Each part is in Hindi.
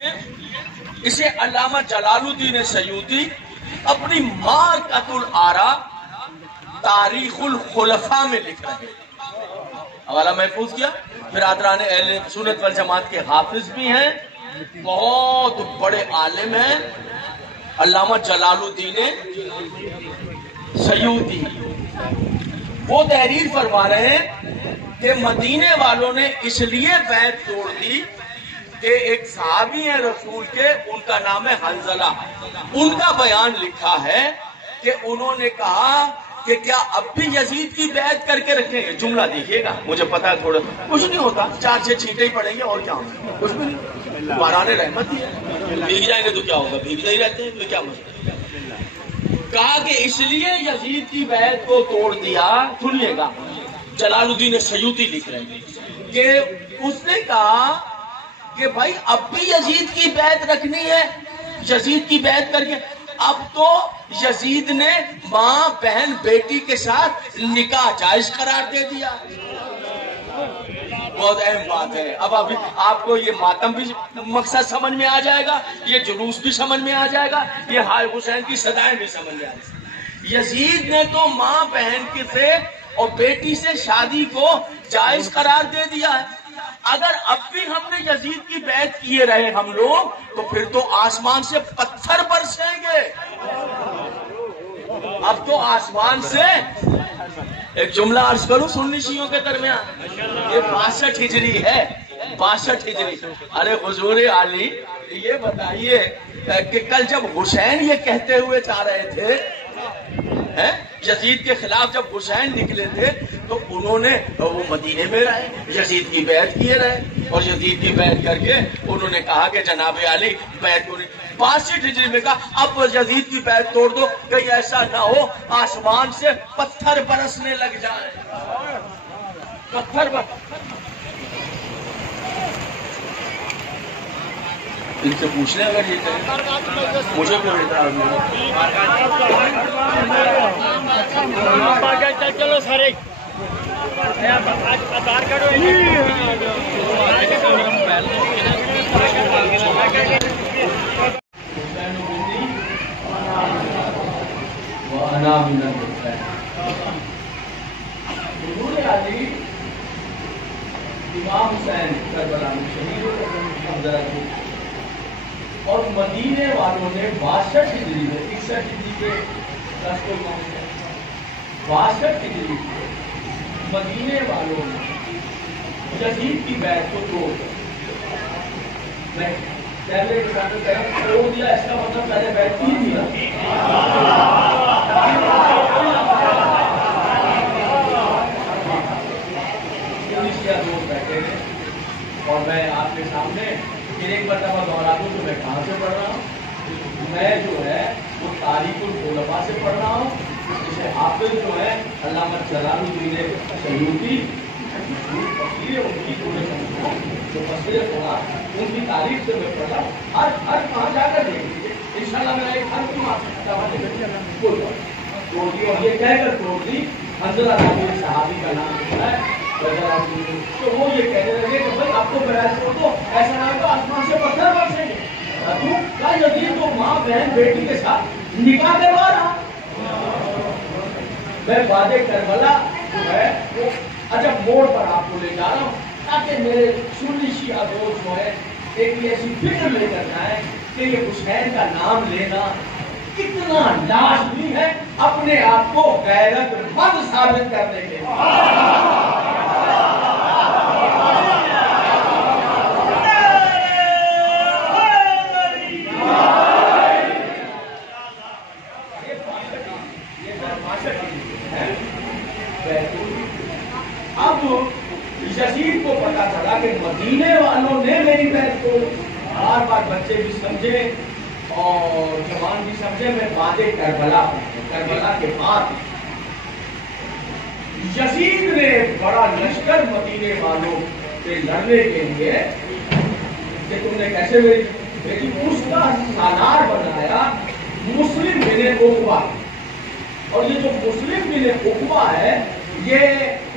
इसे अल्लामा जलालुद्दीन सयूती अपनी मारकतुल आरा तारीखुल खुलफा में लिख रहे हैं। हवाला महफूज किया। बिरादरान अहले सुन्नत वल जमात के हाफिज भी हैं, बहुत बड़े आलिम हैं अल्लामा जलालुद्दीन सयूती। वो तहरीर फरमा रहे हैं कि मदीने वालों ने इसलिए बैत तोड़ दी कि एक सहाबी है रसूल के, उनका नाम है हंजला। उनका बयान लिखा है कि उन्होंने कहा कि क्या अब भी यजीद की बैत करके रखेंगे। जुमला देखिएगा, मुझे पता है थोड़ा कुछ नहीं होता, 4-6 छींटे ही पड़ेंगे और क्या होगा, कुछ भी नहीं। बाराने रहमत ही है, भीग जाएंगे तो क्या होगा, भीगते ही रहते हैं तो क्या मसला। कहा कि इसलिए यजीद की बैत को तोड़ दिया। सुनिएगा, जलालुद्दीन सयूती लिख रहे हैं कि उसने कहा कि भाई अब भी यजीद की बैत रखनी है, यजीद की बैत करके। अब तो यजीद ने माँ बहन बेटी के साथ निकाह जायज करार दे दिया। बहुत अहम बात है। अब अभी आपको ये मातम भी मकसद समझ में आ जाएगा, ये जुलूस भी समझ में आ जाएगा, ये हाय हुसैन की सदाएं भी समझ में आ जाएगी। यजीद ने तो माँ बहन के से और बेटी से शादी को जायज करार दे दिया है। अगर अब भी हमने यजीद की बैत किए रहे हम लोग, तो फिर तो आसमान से पत्थर बरसेंगे। अब तो आसमान से एक जुमला अर्ज करूं सुन्नी शियों के दरमियान, ये 62 हिजरी है, 62 हिजरी। अरे हुजूर आली, ये बताइए कि कल जब हुसैन ये कहते हुए जा रहे थे यजीद के खिलाफ, जब हुसैन निकले थे तो उन्होंने वो मदीने में रहे, यजीद की बैत किए रहे और यजीद की बैत करके उन्होंने कहा कि जनाब अली बैत को 62 हिजरी में कहा अब यजीद की बैत तोड़ दो, कहीं ऐसा ना हो आसमान से पत्थर बरसने लग जाए। पत्थर इनसे पूछ लें अगर ये करें, मुझे कोई इतराज नहीं। चलो सारे इमाम हुसैन करबला में शहीद और मदीने वालों ने 62 हिजरी में 61 हिजरी के 62 हिजरी मदीने वालों ने यजीद की बैत को तोड़ दिया। इसका मतलब पहले बैत की दिया। दोस्त बैठे हैं और मैं आपके सामने एक मरतबा दोहरा दूं तो मैं कहाँ से पढ़ रहा हूँ। मैं जो है वो तारीखुल खुलफा से पढ़ रहा हूँ। जैसे हाफिज जो है अल्लामा जलालुद्दीन सयूती, उनकी उनकी तारीख से मैं पढ़ रहा हूँ। हर कहाँ जाकर देखिए, इंशाल्लाह मेरा एक हर तोड़ दी और ये कहकर तोड़ दी। हंजला सहाबी का नाम है, तो वो ये कहने लगे कि भाई आपको बैत छोड़ दो, ऐसा ना तो आसमान से पत्थर बरसेंगे। क्या यजीद तो माँ बहन बेटी के साथ निकाह करवा रहा। मैं वादे करबला जो है वो अजब मोड़ पर आपको ले जा रहा हूँ, ताकि मेरे सुन्नी शिया दोस्त जो है एक ऐसी फिक्र लेकर जाए कि ये हुसैन का नाम लेना कितना लाजमी है अपने आप को गैरतमंद साबित करने के लिए। अब यजीद को पता चला कि मदीने वालों ने मेरी बैत को, बार बार बच्चे भी समझे और जवान भी समझे। मैं वादे करबला के बाद यजीद ने बड़ा लश्कर मदीने वालों से लड़ने के लिए कि तुमने कैसे मेरी, लेकिन उसका सालार बनाया मुस्लिम बिन उक़बा। और ये जो मुस्लिम बिन उक़बा है, ये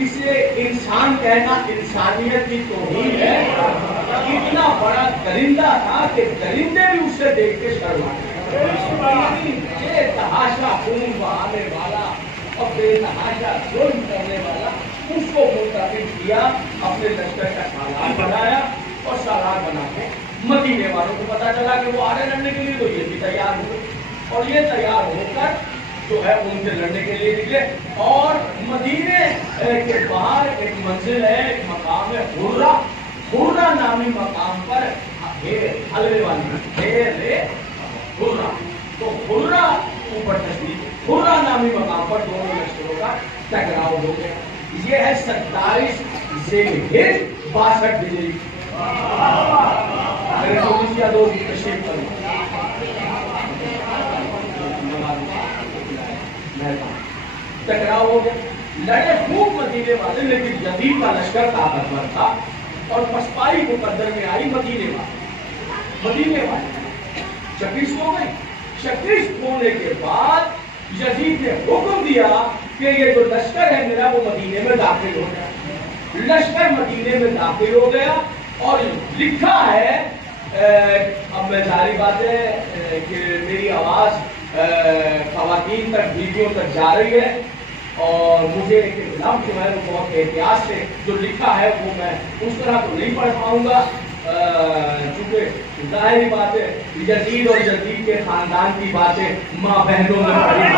इसे इंसान कहना इंसानियत की तौहीन है। इतना बड़ा दरिंदा था कि दरिंदे भी उससे देख के शर्मा गए। ये तहाशा खून बहाने वाला और बेतहाशा जुल्म करने वाला उसको मुंतखब किया, अपने लश्कर का सालार बनाया और सालार बना के मदीने वालों को पता चला कि वो आ रहे लड़ने के लिए, तो ये भी तैयार हुए और ये तैयार होकर जो है उनसे लड़ने के लिए निकले। और मदीने के बाहर एक मंजिल है, एक मकाम है हुर्रा, हुर्रा नामी मकाम पर हलवे वाली हुर्रा, तो हुर्रा ऊपर तस्वीर, हुर्रा नामी मकाम पर दोनों लश्करों का टकराव हो गया। ये है 27 ज़िलहिज 62 हिजरी। टकराव हो गया, लड़े खूब मदीने वाले, लेकिन यजीद का लश्कर ताकतवर था और पसपाई मुकद्दर में आई मदीने वाले शकीस हो गई। शकीस होने के बाद यजीद ने हुक्म दिया कि ये जो लश्कर है मेरा वो मदीने में दाखिल हो गया। लश्कर मदीने में दाखिल हो गया और लिखा है, अब मैं जारी बात है कि मेरी आवाज खवातीन तक, बीवियों तक जा रही है और मुझे एक लफ्ज़ जो है वो बहुत एहतियात से जो लिखा है वो मैं उस तरह तो नहीं पढ़ पाऊंगा, क्योंकि जाहिर बात है यजीद और यजीद के खानदान की बातें माँ बहनों में पड़ी।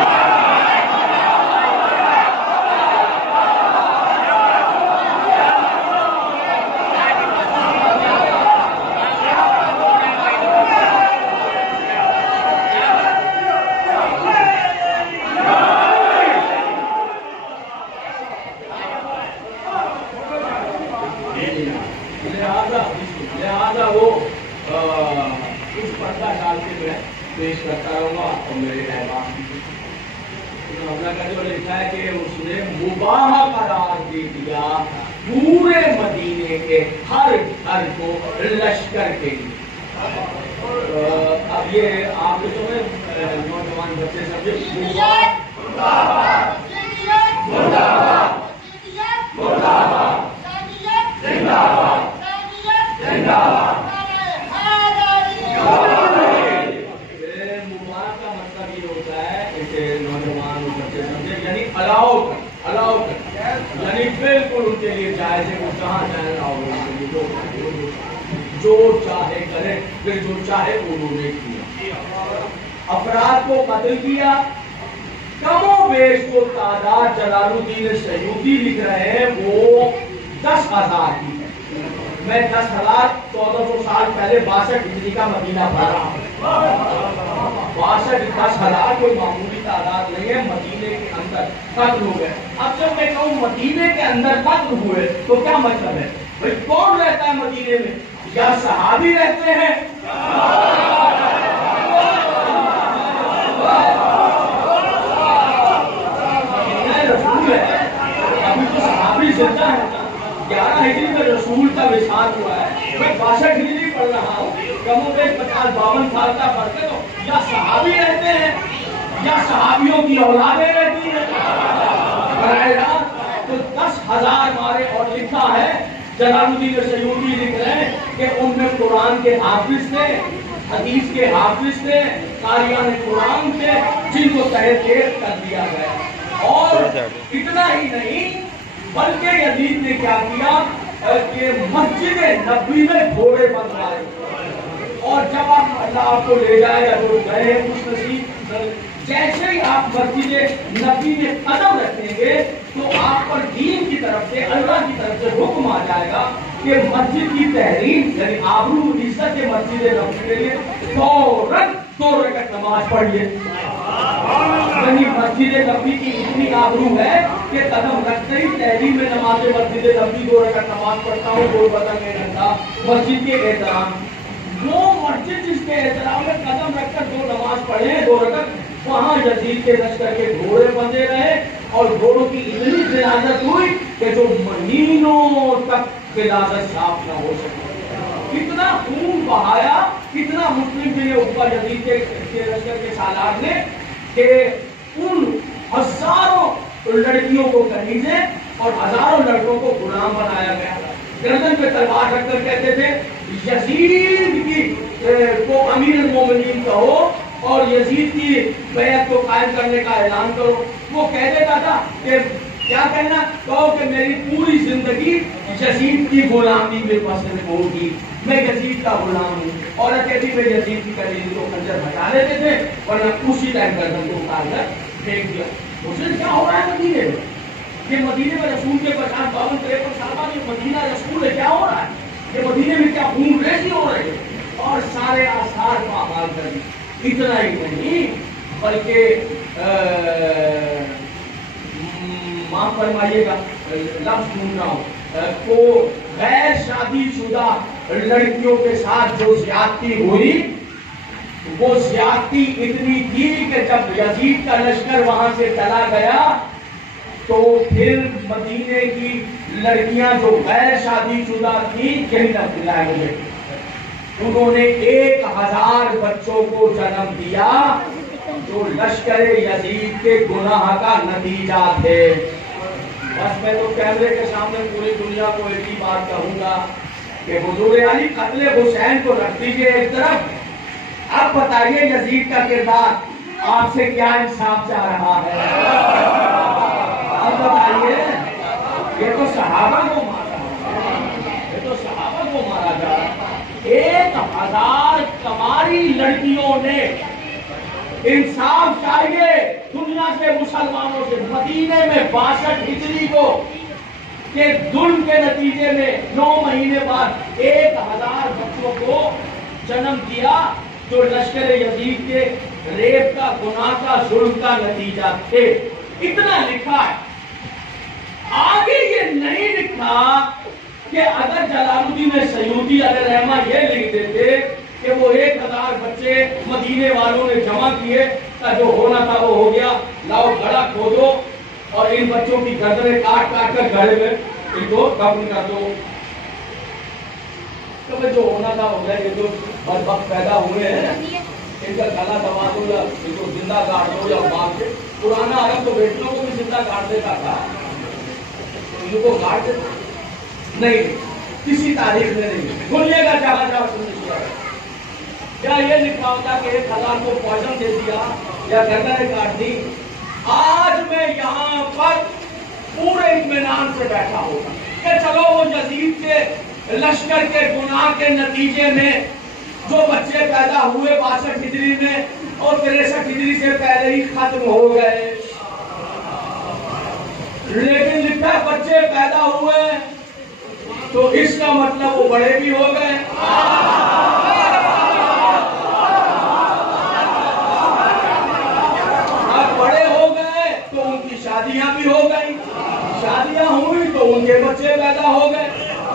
लिहाजा वो उस पर्दा डाल के मैं पेश करता रहूंगा और मेरे अहबाब का जो लिखा है कि उसने मुबाह करार दे दिया पूरे मदीने के हर घर को लश्कर के लिए। अब ये आप जो है नौजवान बच्चे समझे, यानी बिल्कुल उनके लिए जायज है, वो जहाँ जाए जो चाहे करे, फिर जो चाहे उन्होंने किया। अफराद को कत्ल किया, कमो बेश को तादाद जलालुद्दीन सयूदी लिख रहे हैं वो 10,000 की है। मैं 10,000 1400 साल पहले 62 हिजरी का मदीना पढ़ा। 10,000 कोई मामूली तादाद नहीं है। मदीने के अंदर कत्ल हो गए। अब जब मैं कहूँ मदीने के अंदर कत्ल हुए तो क्या मतलब है भाई? कौन रहता है मदीने में? या सहाबी रहते हैं रसूल है। अभी तो सहाबी जिंदा है। 11 हिजरी में रसूल का विसार हुआ है, मैं 62 हिजरी पढ़ रहा हूँ। कमो बेश 50-52 साल का फर्क है। तो या सहाबी रहते हैं या सहाबियों की औलादें रहती हैं। तो 10,000 मारे। और लिखा है जलालुद्दीन सयूदी लिख रहे हैं कि उनमें कुरान के हाफिज थे, हदीस के हाफिज थे, कारियान कुरान थे, जिनको तहरीर कर दिया गया। और इतना ही नहीं बल्कि यजीद ने क्या किया कि मस्जिद नबी में घोड़े बनवाए। और जब आप अल्लाह आपको ले जाए या जो गए कुछ नसीब, जैसे ही आप मस्जिद नबी में कदम रखेंगे तो आप पर दीन की तरफ से, अल्लाह की तरफ से हुक्म आ जाएगा कि मस्जिद की तहरीर यानी आबरू इज्जत के मस्जिद नबी के लिए फौरन 2 रकात नमाज पढ़िए। यानी मस्जिद नबी की इतनी आबरू है कि कदम रखते ही तहरीर में नमाज मस्जिद नबी 2 रकात नमाज पढ़ता हूँ, 2 बदन में घंटा मस्जिद के एहतराम। वो मस्जिद जिसके एहतराम में कदम रखकर 2 नमाज पढ़े 2 रकात, वहां यजीद के लश्कर के घोड़े बंधे रहे और घोड़ों की इतनी जिनाजत हुई कि जो महीनों तक विलादत साफ न हो सके। इतना खून बहाया, इतना मुस्लिम के लिए ऊपर यजीद के लश्कर के सालार ने कि उन हजारों लड़कियों को कनीजे और हजारों लड़कों को गुलाम बनाया गया। गर्दन पे तलवार रखकर कहते थे यजीद की को अमीर मोमिनीन कहो और यजीद की बैत को कायम करने का ऐलान करो। वो कह देता था कि क्या कहना, कहो कि मेरी पूरी जिंदगी यजीद की गुलामी में पसंद होगी, मैं यजीद का गुलाम हूँ। और कहती मैं यजीद की कलीली को खंजर हटा लेते थे, वरना उसी टाइम गर्दन को उतार कर फेंक दिया। मुझे क्या हो रहा है मदीने में? ये मदीने में रसूल के 50-52-53 साल बाद ये मदीना रसूल है, क्या हो रहा है? ये मदीने में क्या खून रेसी हो रही है? और सारे आसार पामाल कर दी। इतना ही नहीं बल्कि माफ फरमाइएगा लफ्ज ढूंढ रहा हूँ, को गैर शादीशुदा लड़कियों के साथ जो ज्यादती हुई, वो ज्यादती इतनी थी कि जब यजीद का लश्कर वहां से चला गया तो फिर मदीने की लड़कियां जो गैर शादीशुदा थी जन्नत दिलाए मुझे, उन्होंने 1000 बच्चों को जन्म दिया जो लश्कर यजीद के गुनाह का नतीजा थे। बस मैं तो कैमरे के सामने पूरी दुनिया को एक ही बात कहूंगा कि हुजूर अली कत्ले हुसैन को रख दीजिए एक तरफ, अब बताइए यजीद का किरदार आपसे क्या इंसाफ चाह रहा है? अब बताइए, ये तो सहाबा को मारा, ये तो सहाबा को मारा जा रहा। 1000 कमारी लड़कियों ने इंसाफ चाहिए दुनिया से, मुसलमानों से। मदीने में 62 हिजरी को के जुल्म के नतीजे में 9 महीने बाद 1000 बच्चों को जन्म दिया जो लश्कर यजीद के रेप का, गुनाह का, जुल्म का नतीजा थे। इतना लिखा है। आगे ये नहीं लिखा कि अगर जलालुद्दीन सयूदी अलैहिर्रहमा ये लिख देते कि वो 1000 बच्चे मदीने वालों ने जमा किए, का जो होना था वो हो गया, लाओ गड़ा खोदो और इन बच्चों की गर्दनें काट काट कर गड़े में इनको दफन कर दो, तो जो होना था हो गया। ये तो बदबख्त पैदा हुए हैं, इनका गला दबा दो या इनको जिंदा काट दो या मार के। पुराना अरब तो बेटियों को भी जिंदा काट देता था, इनको काट देता नहीं, किसी तारीख में नहीं। सुनिएगा जहां जहां सुनिएगा, क्या ये लिखा होता कि 1000 को पॉइजन दे दिया या गर्दनें काट दी। आज मैं यहाँ पर पूरे इत्मीनान से बैठा होगा कि चलो वो यजीद के लश्कर के गुनाह के नतीजे में जो बच्चे पैदा हुए 62 हिजरी में और 63 हिजरी से पहले ही खत्म हो गए, लेकिन लिखा बच्चे पैदा हुए तो इसका मतलब वो बड़े भी हो गए। अब बड़े हो गए तो उनकी शादियां भी हो गई, शादियां हुई तो उनके बच्चे पैदा हो गए,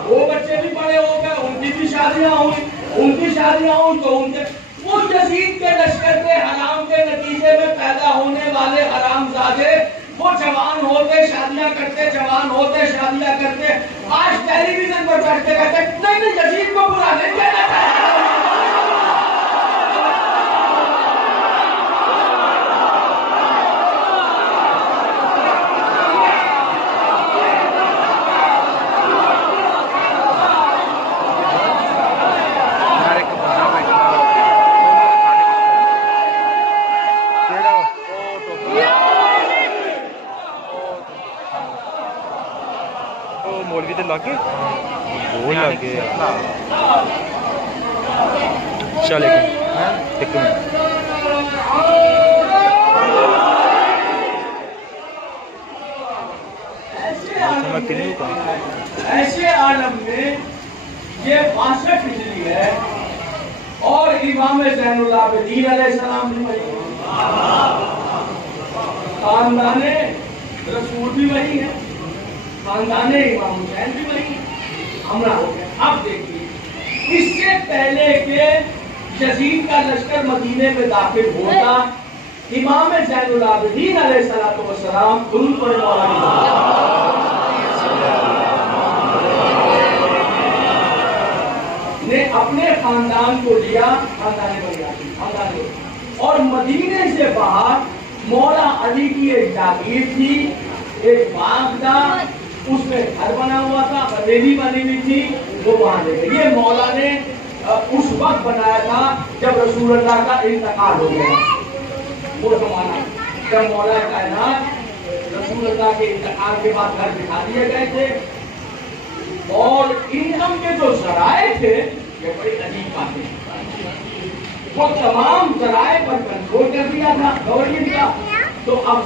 वो बच्चे भी बड़े हो गए, उनकी भी शादियां हुई, उनकी शादियां हुई तो उनके, वो यजीद के लश्कर के हराम के नतीजे में पैदा होने वाले हरामजादे वो जवान होते शादियां करते, जवान होते शादियां करते। आज टेलीविजन पर बैठते कहते नहीं यजीद को बुरा नहीं कहना चाहिए। मौलवी तो लागे वो लागे चल एक मिनट। ऐसे आलम में ये 62 हिजरी है और इमाम ज़ैनुल आबिदीन अलैहिस्सलाम भी वही, खानदाने रसूल भी वही है, खानदाने इमाम हुसैन भी वही हमला हो गया। अब देखिए, इससे पहले के यजीद का लश्कर मदीने में दाखिल होता, इमाम ज़ैनुल आबिदीन अलैहिस्सलातु वस्सलाम दुरूद पढ़ने वाला ने अपने खानदान को लिया, खानदान और मदीने से बाहर मौला अली की एक जागीर थी, एक बाग था, उसमें घर बना हुआ था, हवेली बनी हुई थी, वो वहां ले गए। ये मौला ने उस वक्त बनाया था जब रसूल अल्लाह का इंतकाल हो गया। वो जमाना जब मौला कायनात रसूल अल्लाह के इंतकाल के बाद घर बिठा दिए गए थे, और इनकम के जो जराए थे ये बड़ी अजीब बातें, वो तमाम जराए पर कंट्रोल कर दिया था गवर्नमेंट का। तो अब